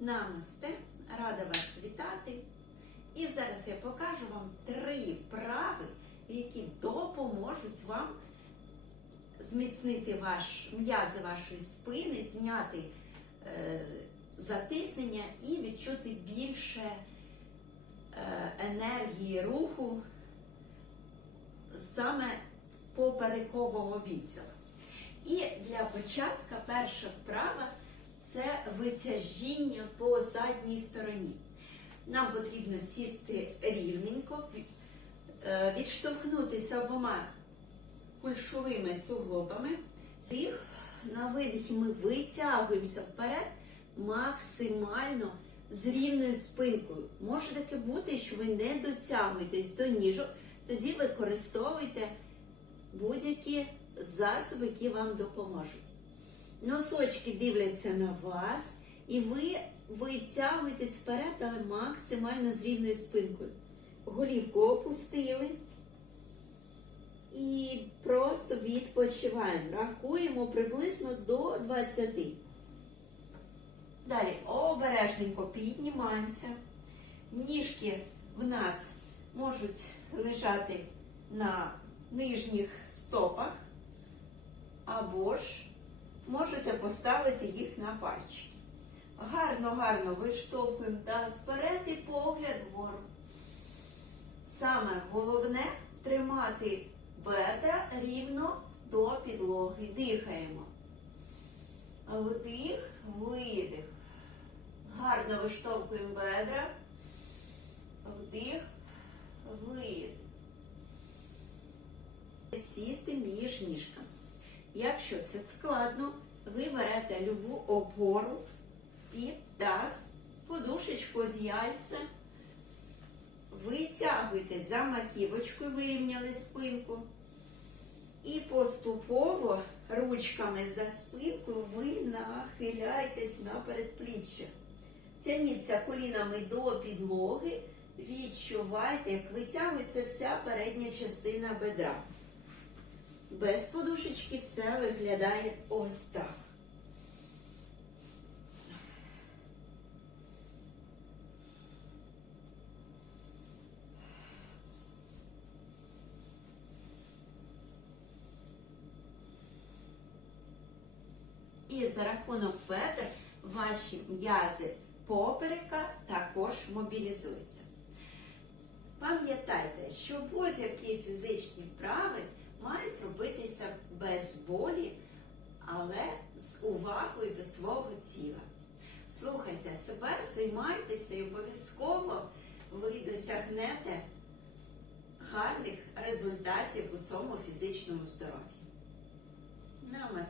Намасте, рада вас вітати. І зараз я покажу вам три вправи, які допоможуть вам зміцнити ваш м'язи вашої спини, зняти е, затиснення і відчути більше е, енергії руху саме поперекового відділу. І для початку перша вправа це витяжіння по задній стороні. Нам потрібно сісти рівненько, е, відштовхнутися обома кульшовими суглобами. Їх на видихі ми витягуємося вперед максимально з рівною спинкою. Може таке бути, що ви не дотягуєтесь до ніжок, тоді використовуйте будь-які засоби, які вам допоможуть. Носочки дивляться на вас, і ви витягуєтесь вперед, але максимально з рівною спинкою. Голівку опустили і просто відпочиваємо. Рахуємо приблизно до 20. Далі обережненько піднімаємося. Ніжки в нас можуть лежати на нижніх стопах, або ж можете поставити їх на пальчики. Гарно-гарно виштовхуємо таз вперед і погляд вгору. Саме головне тримати бедра рівно до підлоги. Дихаємо. Вдих, видих. Гарно виштовхуємо бедра. Вдих, видих. Сісти між ніжками. Якщо це складно, ви берете любу опору під таз, подушечку одіяльця, витягуйте за маківочкою, вирівняли спинку. І поступово ручками за спинкою ви нахиляєтесь на передпліччя. Тягніться колінами до підлоги, відчувайте, як витягується вся передня частина бедра. Без подушечки це виглядає ось так. І за рахунок бедер ваші м'язи поперека також мобілізуються. Пам'ятайте, що будь-які фізичні вправи мають робитися без болі, але з увагою до свого тіла. Слухайте себе, займайтеся і обов'язково ви досягнете гарних результатів у своєму фізичному здоров'ї. Намасте.